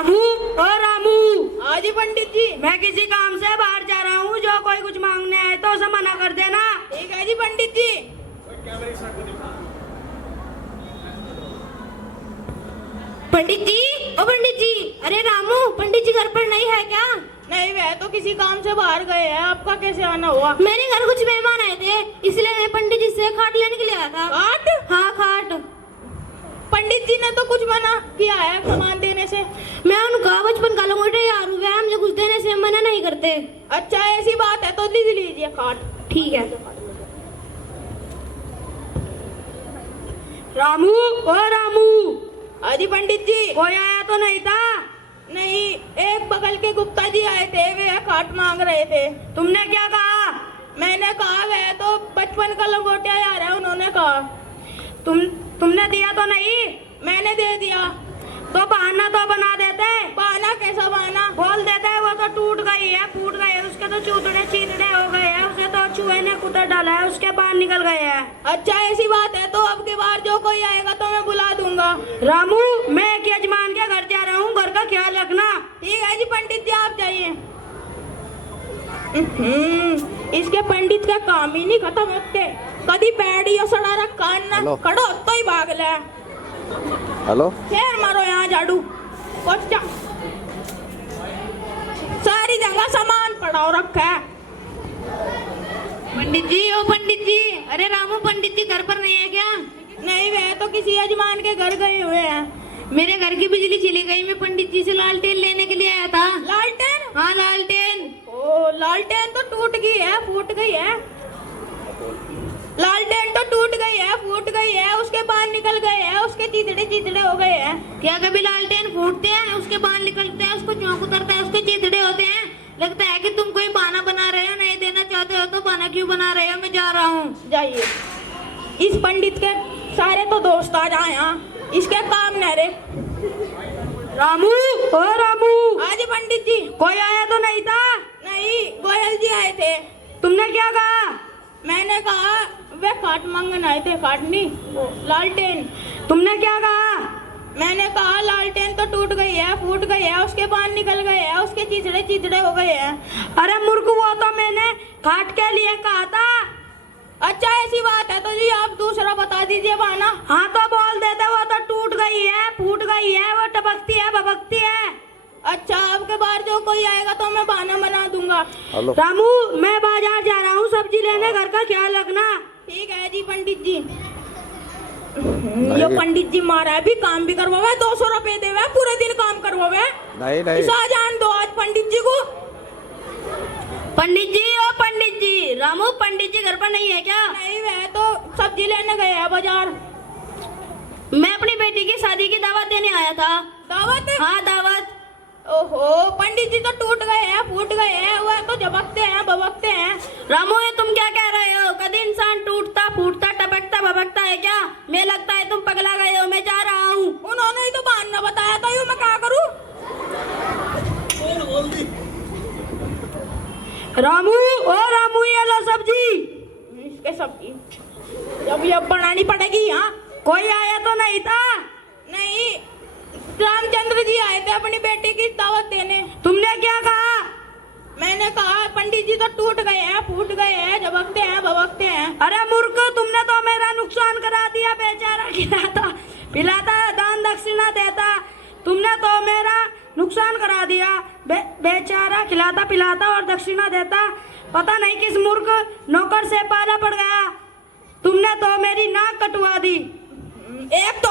रामू, ओ रामू। हाँ जी पंडित जी। मैं किसी काम से बाहर जा रहा हूँ, जो कोई कुछ मांगने आए तो उसे मना कर देना। ठीक है जी पंडित जी। पंडित जी, ओ पंडित जी, अरे रामू, पंडित जी घर पर नहीं है क्या? नहीं, वह तो किसी काम से बाहर गए हैं, आपका कैसे आना हुआ? मेरे घर कुछ मेहमान आए थे, इसलिए मैं पंडित जी से खाट लेने के लिए आया था। खाट? हाँ खाट। पंडित जी ने तो कुछ मना किया है सामान देने से। मैं उनका बचपन का लंगोटा यार हूँ, वह मुझे कुछ देने से मना नहीं करते। अच्छा ऐसी बात है तो ले लीजिए खाट। ठीक है। रामू, ओ रामू। हाँ जी पंडित जी। कोई आया तो नहीं था? नहीं, एक बगल के गुप्ता जी आए थे, वे खाट मांग रहे थे। तुमने क्या कहा? मैंने कहा वह तो बचपन का लंगोटिया यार है, उन्होंने कहा। तुमने दिया तो नहीं? मैंने दे दिया। तो बहाना तो बना देते। बहाना? कैसा बहाना? बोल देते वो तो टूट गई है, फूट गई है, उसके तो चूतड़े चीतड़े हो गए हैं, उसे तो चूहे ने कुतर डाला है, उसके बाल निकल गए हैं। अच्छा ऐसी बात है तो अब की बार जो कोई आएगा तो मैं बुला दूंगा। रामू, मैं एक यजमान के घर जा रहा हूँ, घर का ख्याल रखना। ठीक है जी पंडित जी, आप जाइए। इसके पंडित का काम ही नहीं खत्म होते। कभी पैड़ी और सड़ा रखा ना खड़ो तो ही भाग ले। हेलो, फिर मारो यहाँ झाड़ू। बच्चा सारी जगह सामान पड़ा हो रखा है। पंडित जी, ओ पंडित जी, अरे रामू, पंडित जी घर पर नहीं है क्या? नहीं, वे तो किसी यजमान के घर गए हुए हैं। मेरे घर की बिजली चली गई, मैं पंडित जी से लालटेन लेने के लिए आया था। लालटेन? हाँ लालटेन। ओ, लालटेन तो टूट गई है, फूट गई है। लालटेन तो टूट गई है, फूट गई है, उसके बाल निकल गए हैं, उसके चीतड़े चीतड़े हो गए हैं। क्या कभी लालटेन फूटते हैं, उसके बाल निकलते हैं, उसको चौंक उतरता है, उसके चीतड़े होते हैं? लगता है कि तुम कोई बहाना बना रहे हो, नहीं देना चाहते हो तो बहाना क्यों बना रहे हो? मैं जा रहा हूँ। जाइए। इस पंडित के सारे तो दोस्त आ जाए यहाँ, इसके काम न रे। रामू, ओ रामू। आज पंडित जी। कोई आया तो नहीं था? नहीं, गोयल जी आए थे। तुमने क्या कहा? मैंने कहा वे खाट मांगने आए थे, खाट नहीं, लालटेन। तुमने क्या कहा? मैंने कहा लालटेन तो टूट गई है, फूट गई है, उसके बाल निकल गए हैं, उसके चीचड़े चीचड़े हो गए हैं। अरे मूर्ख, वो तो मैंने खाट के लिए कहा था। अच्छा ऐसी बात है तो जी आप दूसरा बता दीजिए बहाना। हाँ तो बोल देते, वो तो टूट गई है, फूट गई है, वो टपकती है, भभकती है। अच्छा, अब के बार जो कोई आएगा तो मैं बहाना बना दूंगा। हेलो। रामू, मैं बाजार जा रहा हूँ, सब्जी लेने, घर का ख्याल रखना। ठीक है जी पंडित जी। ये पंडित जी मारा है, भी काम भी करवावे, 200 रुपए देवे, पूरे दिन काम करवावे। नहीं नहीं, जान दो आज पंडित जी को। पंडित जी, ओ पंडित जी, रामू, पंडित जी घर पर नहीं है क्या? नहीं, वह तो सब्जी लेने गए हैं बाजार। मैं अपनी बेटी की शादी की दावत देने आया था। दावत? हाँ दावत। ओहो, पंडित जी तो टूट गए हैं, फूट गए हैं, वह तो झपकते हैं, भभकते हैं। रामू, ये तुम क्या कह रहे हो? कभी इंसान टूटता फूटता टपकता भभकता है क्या? मैं लगता है तुम पगला गए हो, मैं जा रहा हूँ। उन्होंने ही तो बहाना बताया था, यूं मैं क्या करूँ? रामू, ओ रामू, ये लो सब्जी। इसके सब्जी जब ये बनानी पड़ेगी। यहाँ कोई आया तो नहीं था? नहीं, रामचंद्र जी आए थे अपनी बेटी की दावत देने। तुमने क्या कहा? मैंने कहा पंडित जी तो टूट गए हैं, फूट गए हैं, झपकते हैं, भभकते हैं। अरे मूर्ख, तुमने तो मेरा नुकसान करा दिया। बेचारा खिलाता पिलाता, दान दक्षिणा देता, तुमने तो मेरा नुकसान करा दिया। बेचारा खिलाता पिलाता और दक्षिणा देता, पता नहीं किस मूर्ख नौकर से पाला पड़ गया। तुमने तो मेरी नाक कटवा दी। एक तो